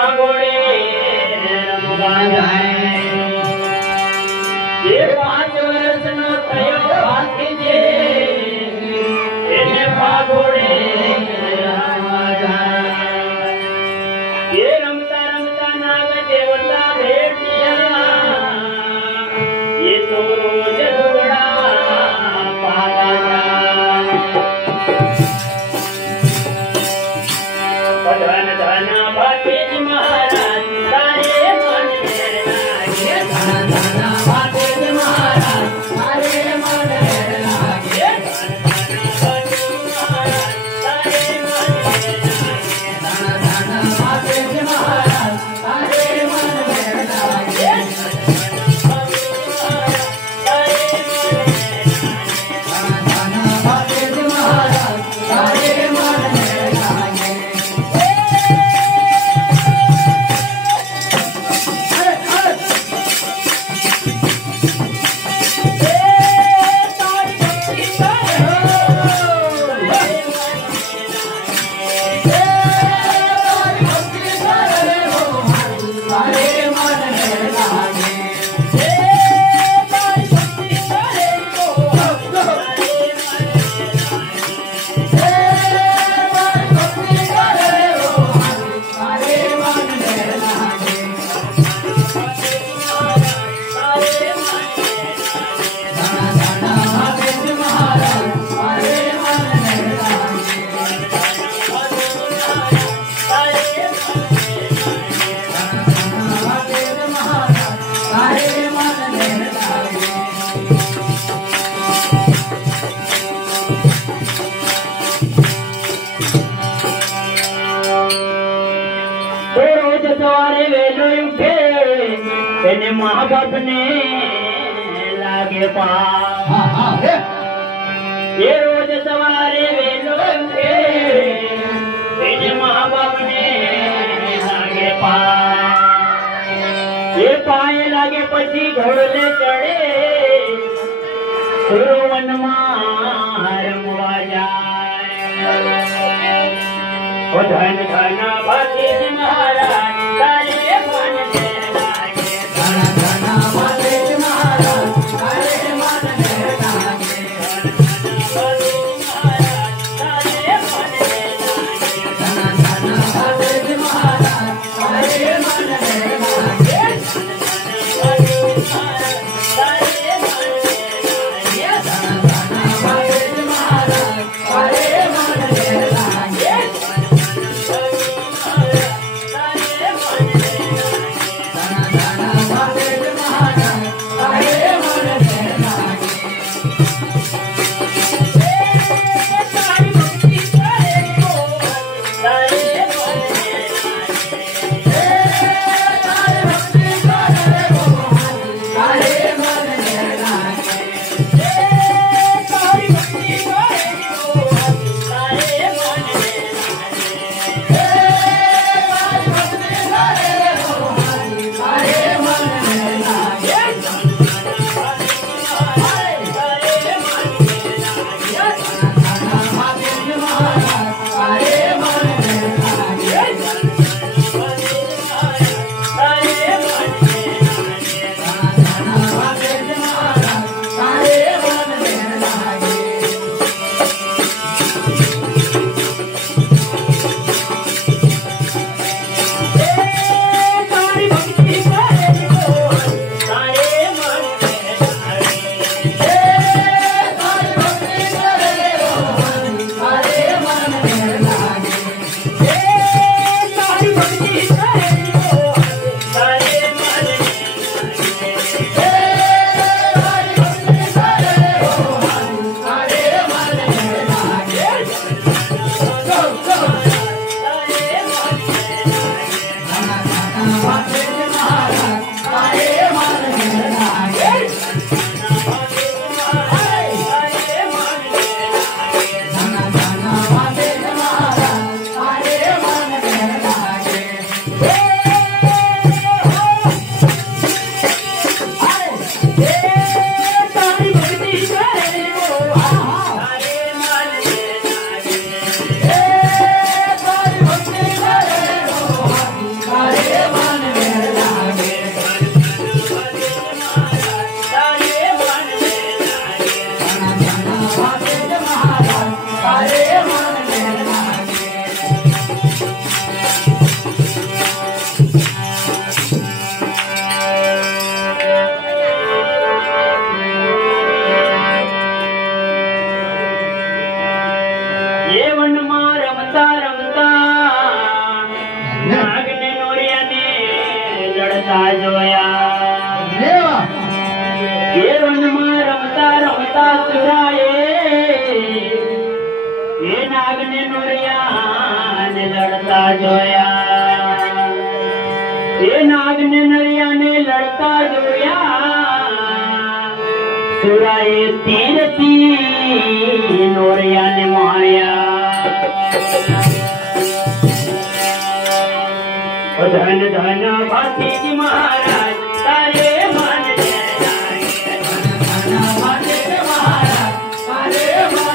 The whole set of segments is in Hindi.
फागोड़े रमवा जाए ये 5 वर्ष नो थयो बाकी जे એને फागोड़े रमवा जाए ये रमता रमता नाग देवता भेटिया ये तो रोज घोड़ा पागा जाए धन धन भातेज महाराज तारे मन में लागे धन धन भातेज महाराज तारे मन में लागे धन धन भातेज महाराज तारे मन में लागे धन धन भातेज महाराज तारे मन में लागे धन धन भातेज महाराज तारे मन में लागे सवारे वेलो उठे तेने माँ बाप ने लागे पा ये रोज सवारे वेलो उठे तेने माँ बाप ने लागे पा ये पाए लागे पछी घोड़ले चढ़े सुरवन रमवा जाए ओ धन धन भातेज महाराज तारे मन में लागे धन धन भातेज महाराज तारे मन में लागे धन धन भातेज महाराज तारे मन में लागे धन धन भातेज महाराज तारे मन में लागे धन धन भातेज महाराज तारे मन में लागे लड़ता जोया ये वन में रमता रमता चुराए ये नाग ने नोरिया ने लड़ता जोया ये नाग ने नरिया ने लड़ता जोया सुराए तीर तीन नोरिया ने माया धन धन भाती जी महाराज तारे मन धन भाती जी महाराज तारे मन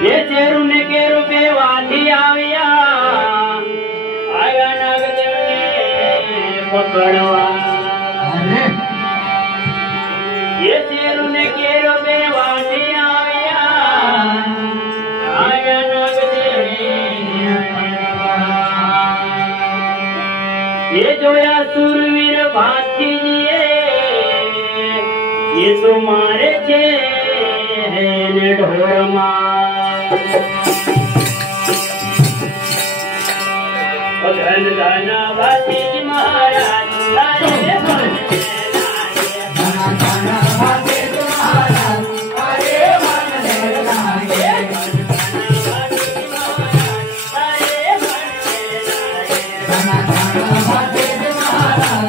ये चेरू ने के रूपे वाठी आविया आया नाग देव ने पकड़वा ये चेरू ने के रूपे वाठी आविया आया नाग देव ने पकड़वा ये जोया सूरवीर भाती जी ये तुम्हारे छे ने ढोरमा धन धन भाती जी महाराज तारे मन धन धन भाती जी महाराज तारे मन लागे धन भाती जी महाराज तारे मन लागे धन धन भाती जी महाराज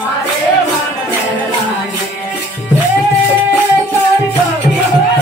तारे मन लागे Yeah.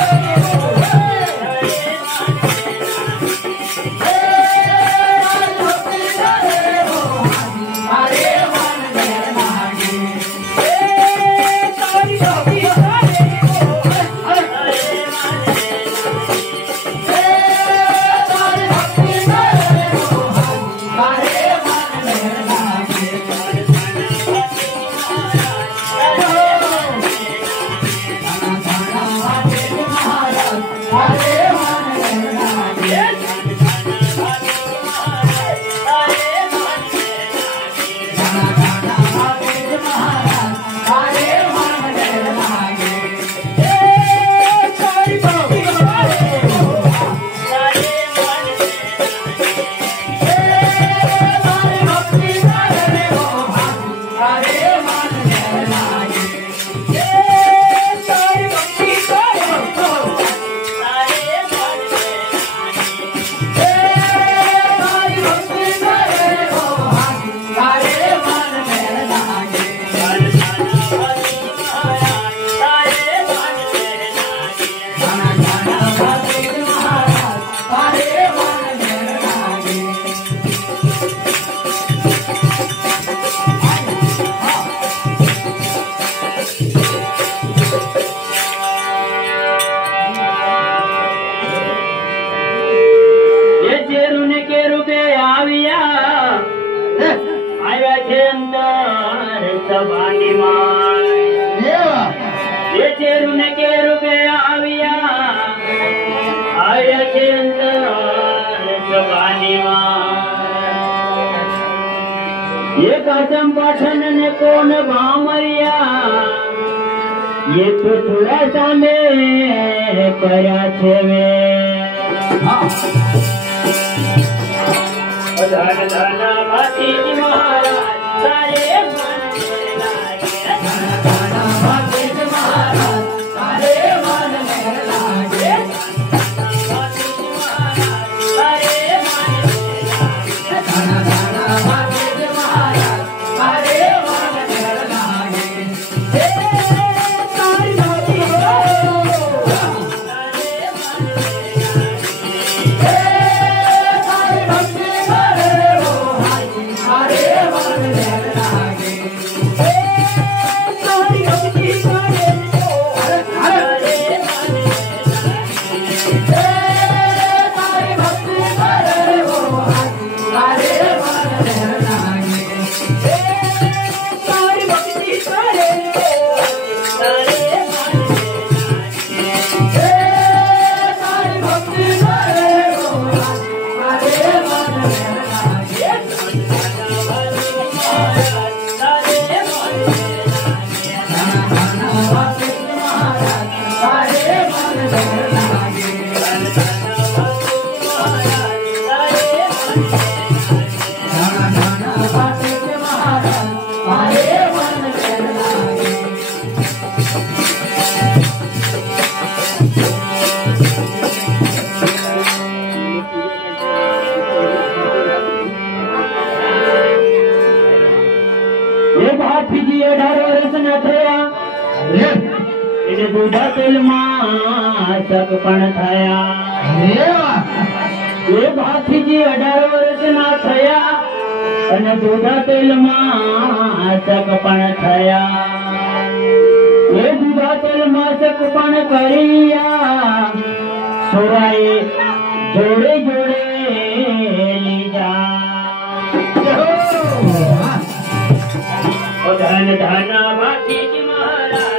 આવ્યા છે અંદર સભાની માં એ ચેરુ ને કેરુ બે આવ્યા આવ્યા છે અંદર સભાની માં ये कसम पठन ने कौन भामरिया ये तो थोड़ा सा में करा छे वे धन धन भाती महाराज सारे मन में लागे धन धन भाती महाराज सारे मन में लागे भाती महाराज सारे मन में लागे धन धन भाती दूधा तेल मासक पण थया ये भाथी जी 18 वर्ष ना थया अने दूधा तेल मासक पण थया ये दूधा तेल मासक पण करिया सोराए जोड़े जोड़े लीजा ओ धन धन भाथी जी महाराज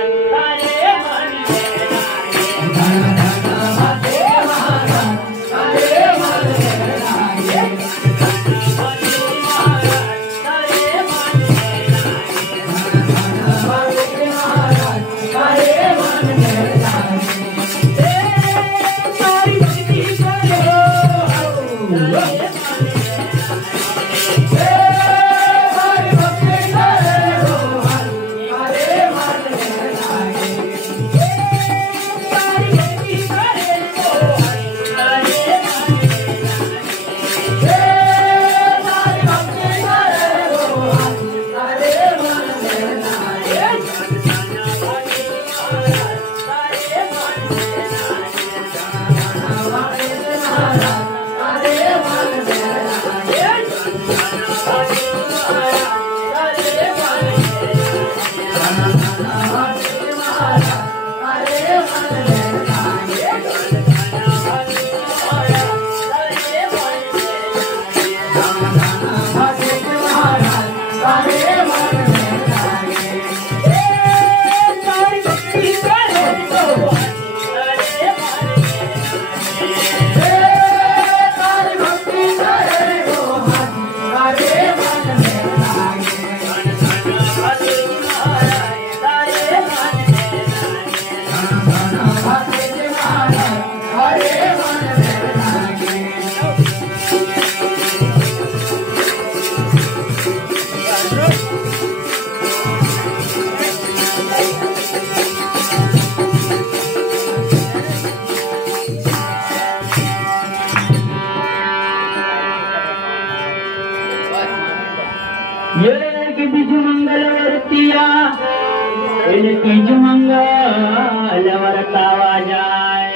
तीज मंगल वर्तावा जाए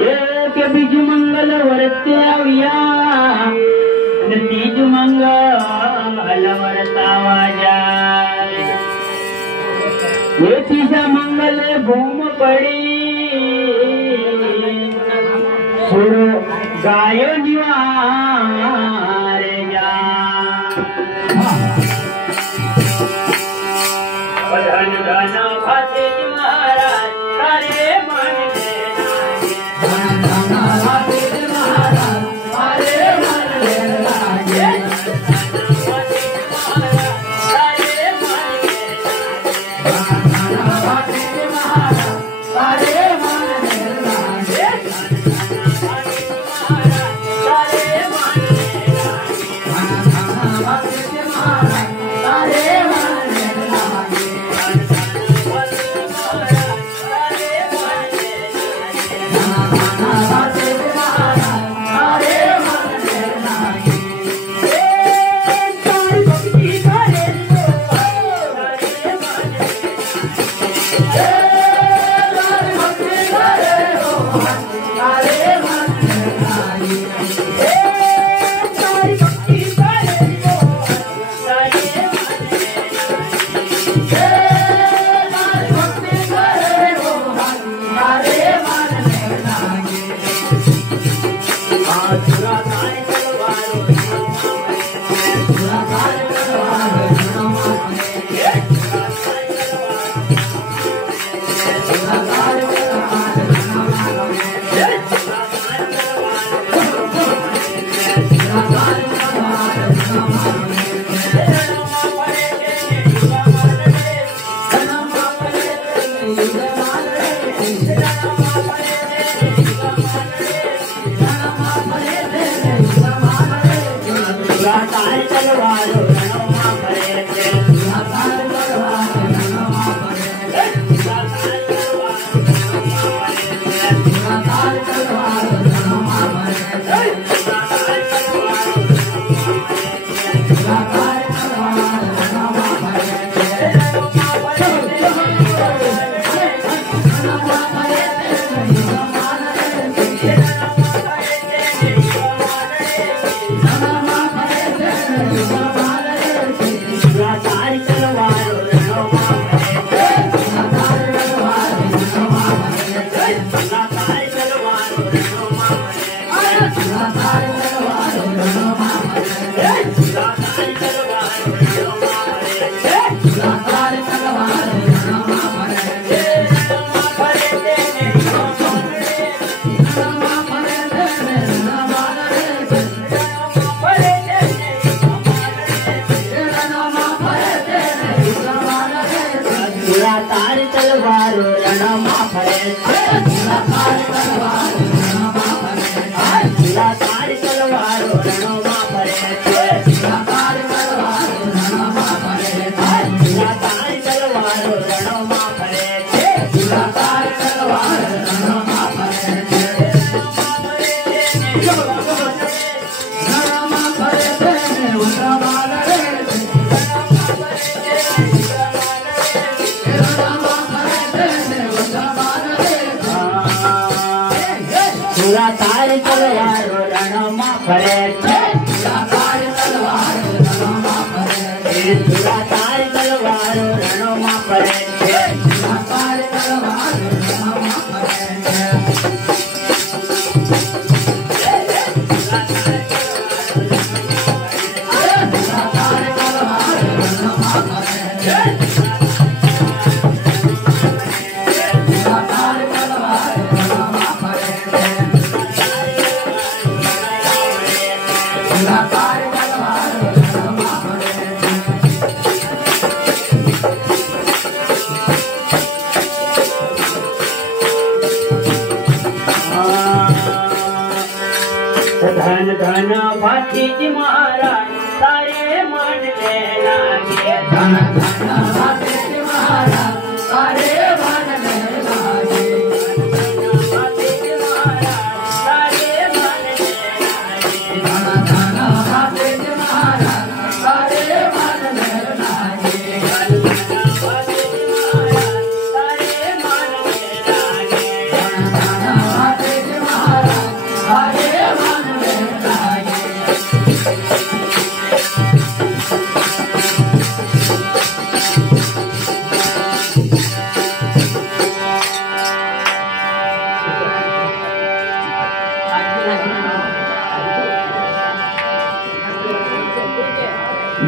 ये के बीज मंगल वर्ते आविया तीज मंगल वर्तावा जाए ये तीजा मंगल घूम पड़ी गायो जीवा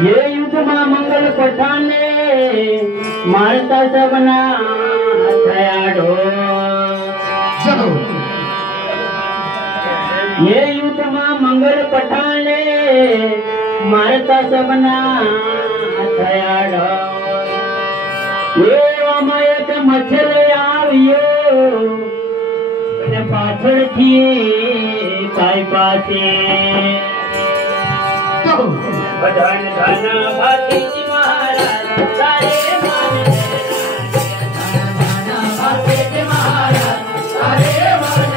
ये युद्ध में मंगल पठाने मारता सबना थयाड़ो। ये युद्ध में मंगल पठाने मारता सबना थयाड़ो। ये अमायक मछल आवियो ने पाछड़ थी काय पासे धन धन भाती महाराज सारे मान धन भाती महाराज सारे मान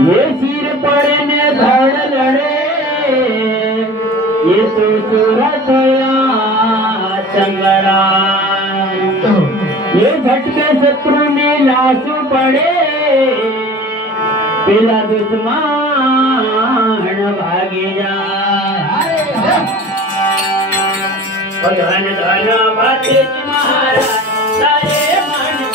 ये सिर पड़े ने धड़ लड़े ये सुरतया संगरा ये झटके शत्रु में लाशु पड़े पिला दुश्मन भागी जाए धन धन बाते महाराज सारे मन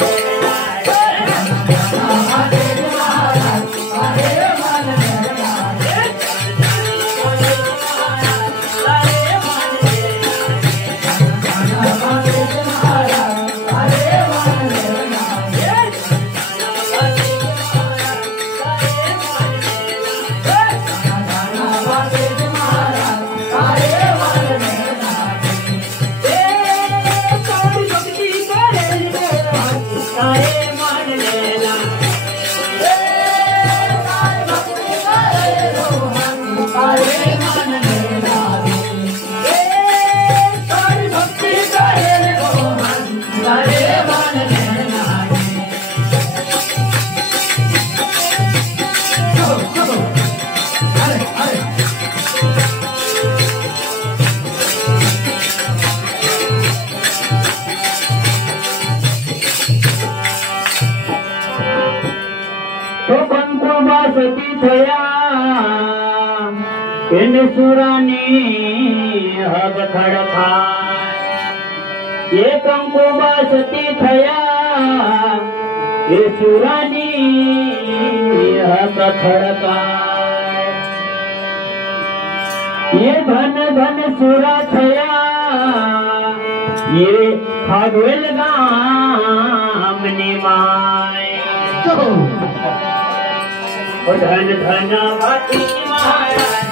सुरानी हग खड़खा ये कंकुबा सती थया ये सुरानी हग खड़का ये धन धन सुरा थया ये खागवेल गाम निमाय धन धन भाती महाराज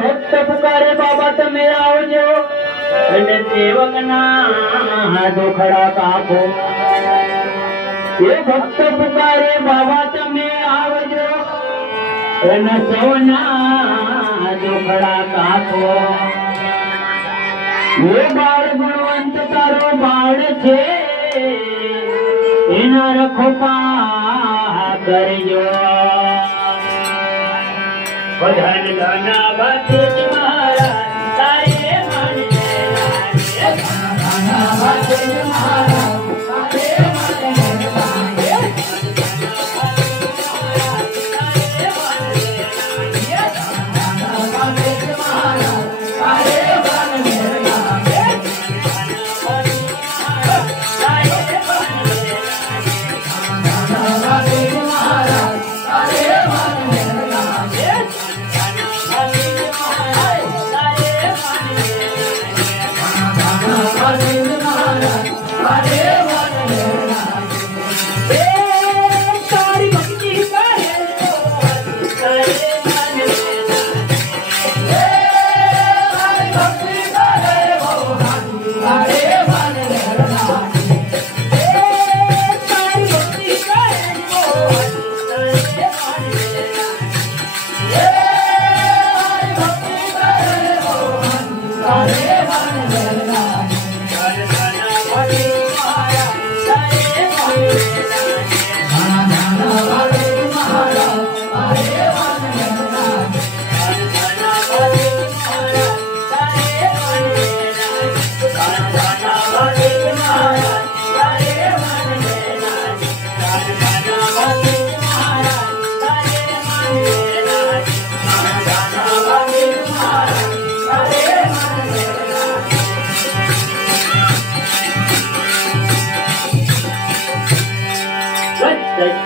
भक्त पुकारे बाबा तमे आवजो અને સેવકના દુખડા કાપો ये भक्त पुकारे बाबा तमे आवजो અને સૌના દુખડા કાપો ये बाळ गुणवंत तारो बाळ छे एना रखोपा करजो धन धन भक्त महाराज तारे मन महाराज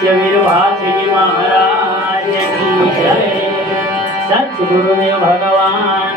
सत्यवीर भारती महाराज की जय। सच गुरुदेव भगवान